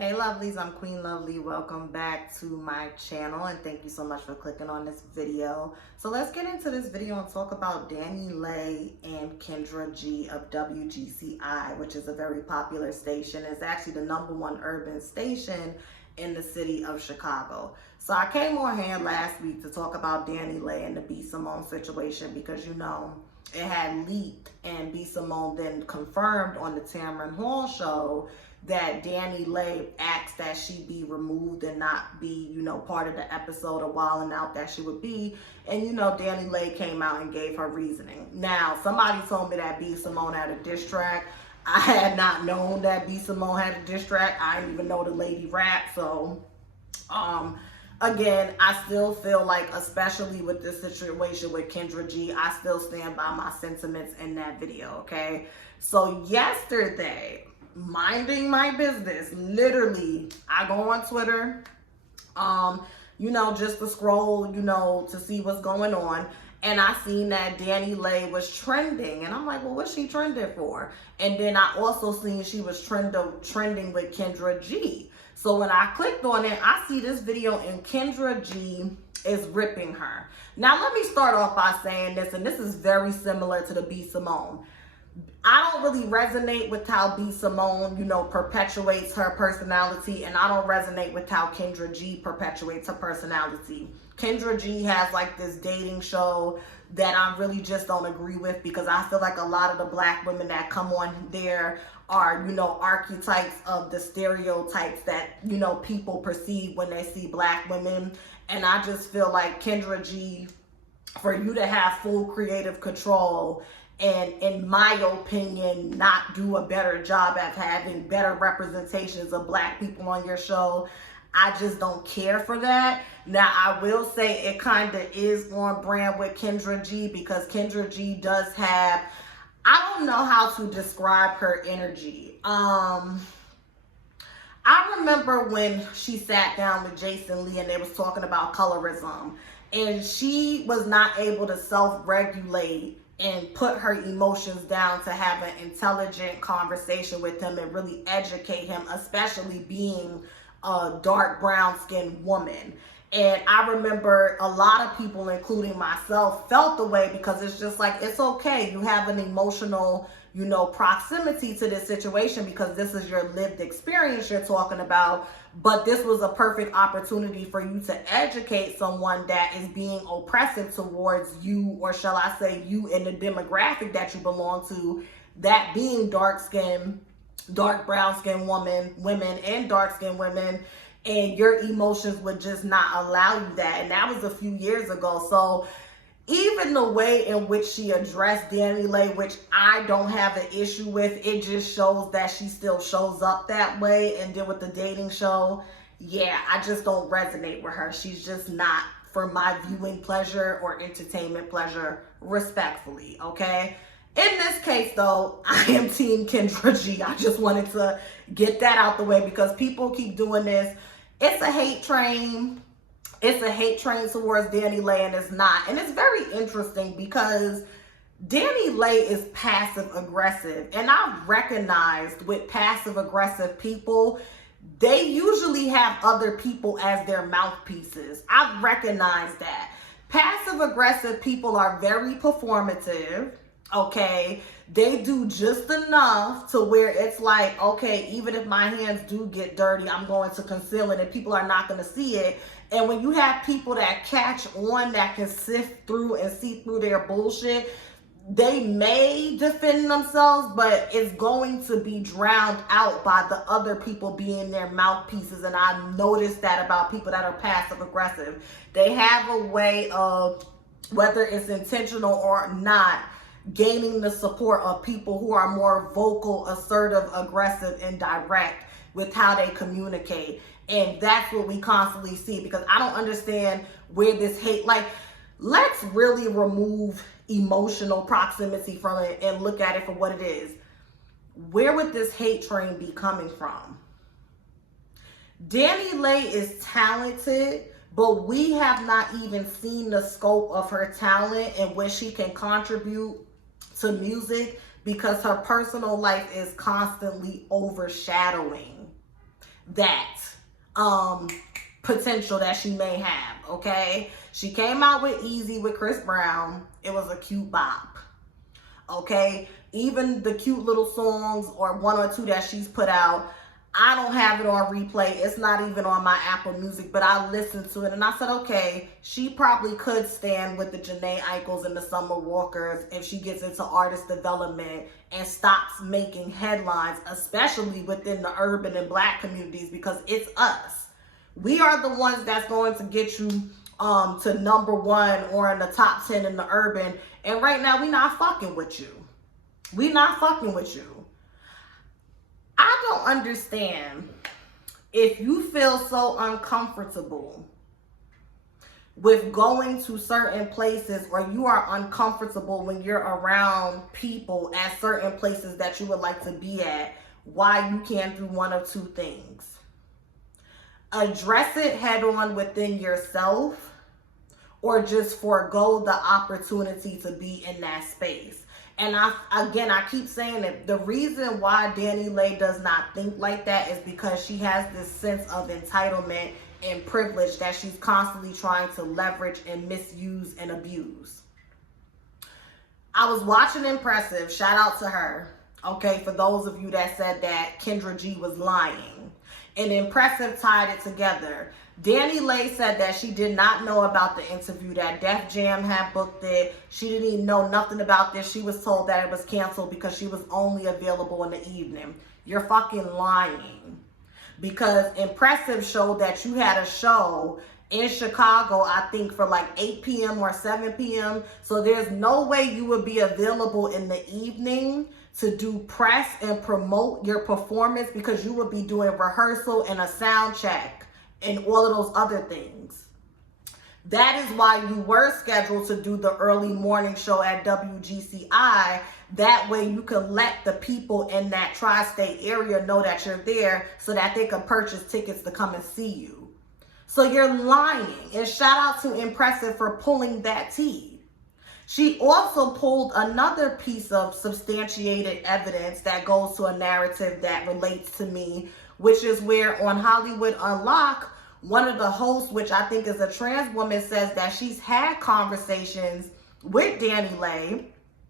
Hey lovelies, I'm Queen Lovely. Welcome back to my channel and thank you so much for clicking on this video. So let's get into this video and talk about Dani Leigh and Kendra G of WGCI, which is a very popular station. It's actually the #1 urban station in the city of Chicago. So I came on here last week to talk about Dani Leigh and the B. Simone situation because it had leaked and B. Simone then confirmed on the Tamron Hall show that Dani Leigh asked that she be removed and not be, part of the episode of Wildin' Out that she would be. And, Dani Leigh came out and gave her reasoning. Now, somebody told me that B. Simone had a diss track. I had not known that B. Simone had a diss track. I didn't even know the lady rap. So, again, I still feel like, especially with this situation with Kendra G, I still stand by my sentiments in that video, okay? So yesterday, minding my business, literally, I go on Twitter, just to scroll, to see what's going on. And I seen that Dani Leigh was trending. And I'm like, well, what's she trending for? And then I also seen she was trending with Kendra G. So when I clicked on it, I see this video and Kendra G is ripping her. Now, let me start off by saying this, and this is very similar to the B. Simone. I don't really resonate with how B. Simone, perpetuates her personality, and I don't resonate with how Kendra G perpetuates her personality. Kendra G has like this dating show that I really just don't agree with because I feel like a lot of the black women that come on there are, archetypes of the stereotypes that, people perceive when they see black women. And I just feel like Kendra G, for you to have full creative control and, in my opinion, not do a better job at having better representations of black people on your show, I just don't care for that. Now, I will say it kind of is on brand with Kendra G because Kendra G does have, I don't know how to describe her energy. I remember when she sat down with Jason Lee and they was talking about colorism, and she was not able to self-regulate and put her emotions down to have an intelligent conversation with him and really educate him, especially being a dark brown skinned woman. And I remember a lot of people, including myself, felt the way because it's just like, it's okay. You have an emotional, proximity to this situation because this is your lived experience you're talking about. But this was a perfect opportunity for you to educate someone that is being oppressive towards you, or shall I say you in the demographic that you belong to, that being dark brown skinned women and dark skinned women, and your emotions would just not allow you that. And that was a few years ago. So even the way in which she addressed Dani Leigh, which I don't have an issue with, it just shows that she still shows up that way. And then with the dating show, yeah, I just don't resonate with her. She's just not for my viewing pleasure or entertainment pleasure, respectfully, okay? In this case, though, I am Team Kendra G. I just wanted to get that out the way because people keep doing this. It's a hate train. It's a hate train towards Dani Leigh, and it's not. And it's very interesting because Dani Leigh is passive aggressive. And I've recognized with passive aggressive people, they usually have other people as their mouthpieces. I've recognized that. Passive aggressive people are very performative. Okay, they do just enough to where it's like, okay, even if my hands do get dirty, I'm going to conceal it and people are not going to see it. And when you have people that catch on, that can sift through and see through their bullshit, they may defend themselves, but it's going to be drowned out by the other people being their mouthpieces. And I've noticed that about people that are passive aggressive. They have a way of, whether it's intentional or not, gaining the support of people who are more vocal, assertive, aggressive, and direct with how they communicate. And that's what we constantly see because I don't understand where this hate, like, let's really remove emotional proximity from it and look at it for what it is. Where would this hate train be coming from? Dani Leigh is talented, but we have not even seen the scope of her talent and what she can contribute to music because her personal life is constantly overshadowing that potential that she may have, okay? She came out with Easy with Chris Brown. It was a cute bop, okay? Even the cute little songs or one or two that she's put out, I don't have it on replay. It's not even on my Apple Music, but I listened to it and I said, okay, she probably could stand with the Janae Eichels and the Summer Walkers if she gets into artist development and stops making headlines, especially within the urban and black communities, because it's us. We are the ones that's going to get you to number one or in the top 10 in the urban. And right now, we not fucking with you. We not fucking with you. I don't understand if you feel so uncomfortable with going to certain places, or you are uncomfortable when you're around people at certain places that you would like to be at, why you can't do one of two things. Address it head on within yourself, or just forego the opportunity to be in that space. And I keep saying that the reason why Dani Leigh does not think like that is because she has this sense of entitlement and privilege that she's constantly trying to leverage and misuse and abuse. I was watching Impressive, shout out to her, okay, for those of you that said that Kendra G was lying. And Impressive tied it together. Dani Leigh said that she did not know about the interview, that Def Jam had booked it. She didn't even know nothing about this. She was told that it was canceled because she was only available in the evening. You're fucking lying. Because Impressive showed that you had a show in Chicago, I think for like 8 p.m. or 7 p.m. So there's no way you would be available in the evening to do press and promote your performance, because you would be doing rehearsal and a sound check and all of those other things. That is why you were scheduled to do the early morning show at WGCI. That way you can let the people in that tri-state area know that you're there so that they can purchase tickets to come and see you. So you're lying. And shout out to Impressive for pulling that tea. She also pulled another piece of substantiated evidence that goes to a narrative that relates to me, which is where on Hollywood Unlocked, one of the hosts, which I think is a trans woman, says that she's had conversations with Dani Leigh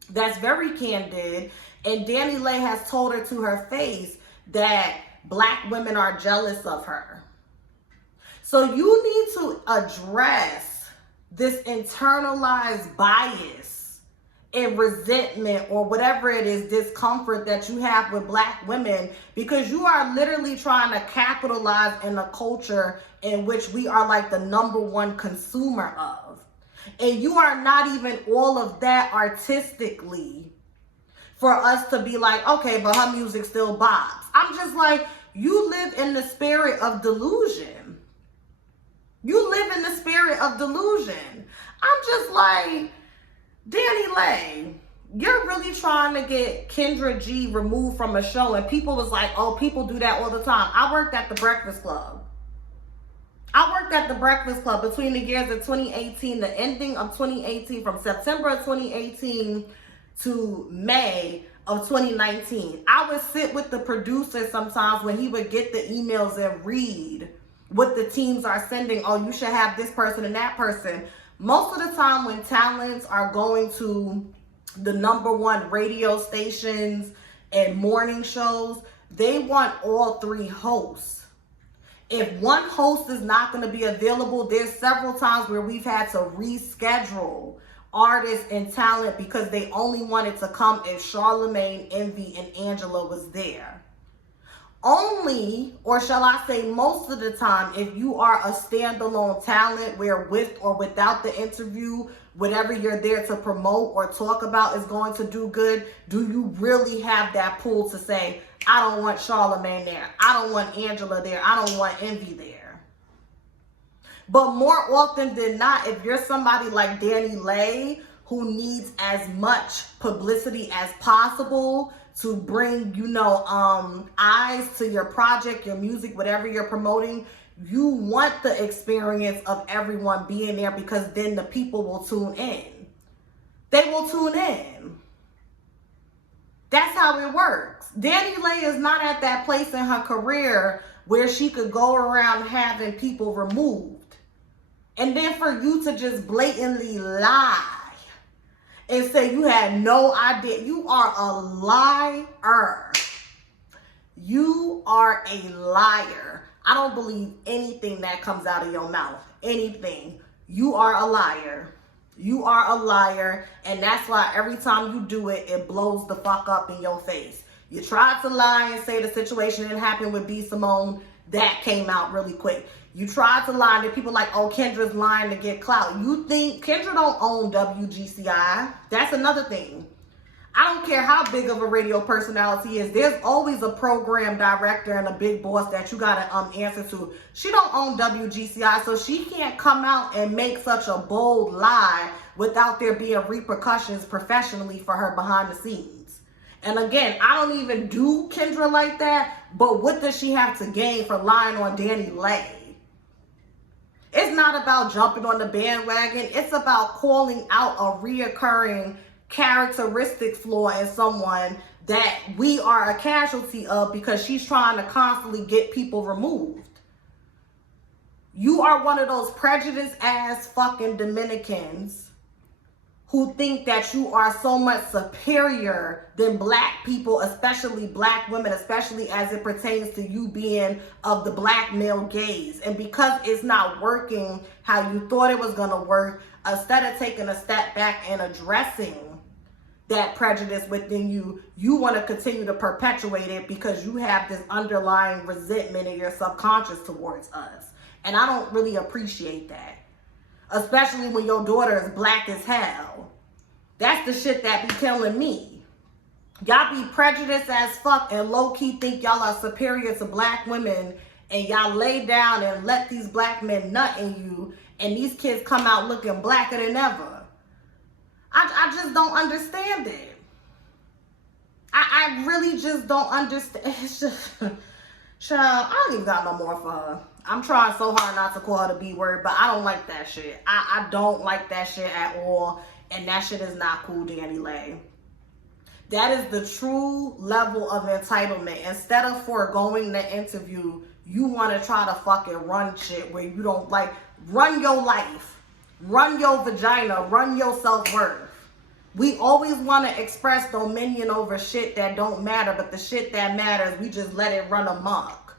that's very candid, and Dani Leigh has told her to her face that black women are jealous of her. So you need to address this internalized bias and resentment, or whatever it is, discomfort that you have with black women, because you are literally trying to capitalize in a culture in which we are like the number one consumer of. And you are not even all of that artistically for us to be like, okay, but her music still bops. I'm just like, you live in the spirit of delusion. You live in the spirit of delusion. I'm just like, Dani Leigh, you're really trying to get Kendra G removed from a show, and people was like, oh, people do that all the time. I worked at the Breakfast Club. Between the years of 2018, the ending of 2018, from September of 2018 to May of 2019. I would sit with the producer sometimes when he would get the emails and read what the teams are sending. Oh, you should have this person and that person. Most of the time when talents are going to the number one radio stations and morning shows, they want all three hosts. If one host is not going to be available, there's several times where we've had to reschedule artists and talent because they only wanted to come if Charlamagne, Envy, and Angela was there. Only, or shall I say most of the time, if you are a standalone talent where with or without the interview, whatever you're there to promote or talk about is going to do good, do you really have that pull to say, I don't want Charlamagne there, I don't want Angela there, I don't want Envy there? But more often than not, if you're somebody like Dani Leigh who needs as much publicity as possible to bring, eyes to your project, your music, whatever you're promoting, you want the experience of everyone being there, because then the people will tune in. They will tune in. That's how it works. Dani Leigh is not at that place in her career where she could go around having people removed. And then for you to just blatantly lie and say you had no idea. You are a liar. You are a liar. I don't believe anything that comes out of your mouth. Anything. You are a liar. You are a liar, and that's why every time you do it, it blows the fuck up in your face. You tried to lie and say the situation that happened with B. Simone, that came out really quick. You tried to lie, and people like, oh, Kendra's lying to get clout. You think Kendra don't own WGCI? That's another thing. I don't care how big of a radio personality is. There's always a program director and a big boss that you gotta answer to. She don't own WGCI, so she can't come out and make such a bold lie without there being repercussions professionally for her behind the scenes. And again, I don't even do Kendra like that, but what does she have to gain for lying on Dani Leigh? It's not about jumping on the bandwagon. It's about calling out a reoccurring characteristic flaw in someone that we are a casualty of because she's trying to constantly get people removed. You are one of those prejudiced ass fucking Dominicans who think that you are so much superior than black people, especially black women, especially as it pertains to you being of the black male gaze. And because it's not working how you thought it was gonna work, instead of taking a step back and addressing that prejudice within you, you want to continue to perpetuate it because you have this underlying resentment in your subconscious towards us. And I don't really appreciate that. Especially when your daughter is black as hell. That's the shit that be killing me. Y'all be prejudiced as fuck and low-key think y'all are superior to black women, and y'all lay down and let these black men nut in you, and these kids come out looking blacker than ever. I just don't understand it. I really just don't understand. It's just, child, I don't even got no more for her. I'm trying so hard not to call her the B word, but I don't like that shit. I don't like that shit at all, and that shit is not cool, Dani Leigh. That is the true level of entitlement. Instead of foregoing the interview, you want to try to fucking run shit where you don't like, run your life. Run your vagina, run your self-worth. We always want to express dominion over shit that don't matter, but the shit that matters, we just let it run amok.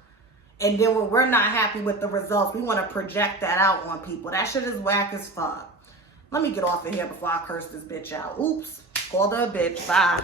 And then when we're not happy with the results, we want to project that out on people. That shit is whack as fuck. Let me get off of here before I curse this bitch out. Oops, called her a bitch. Bye.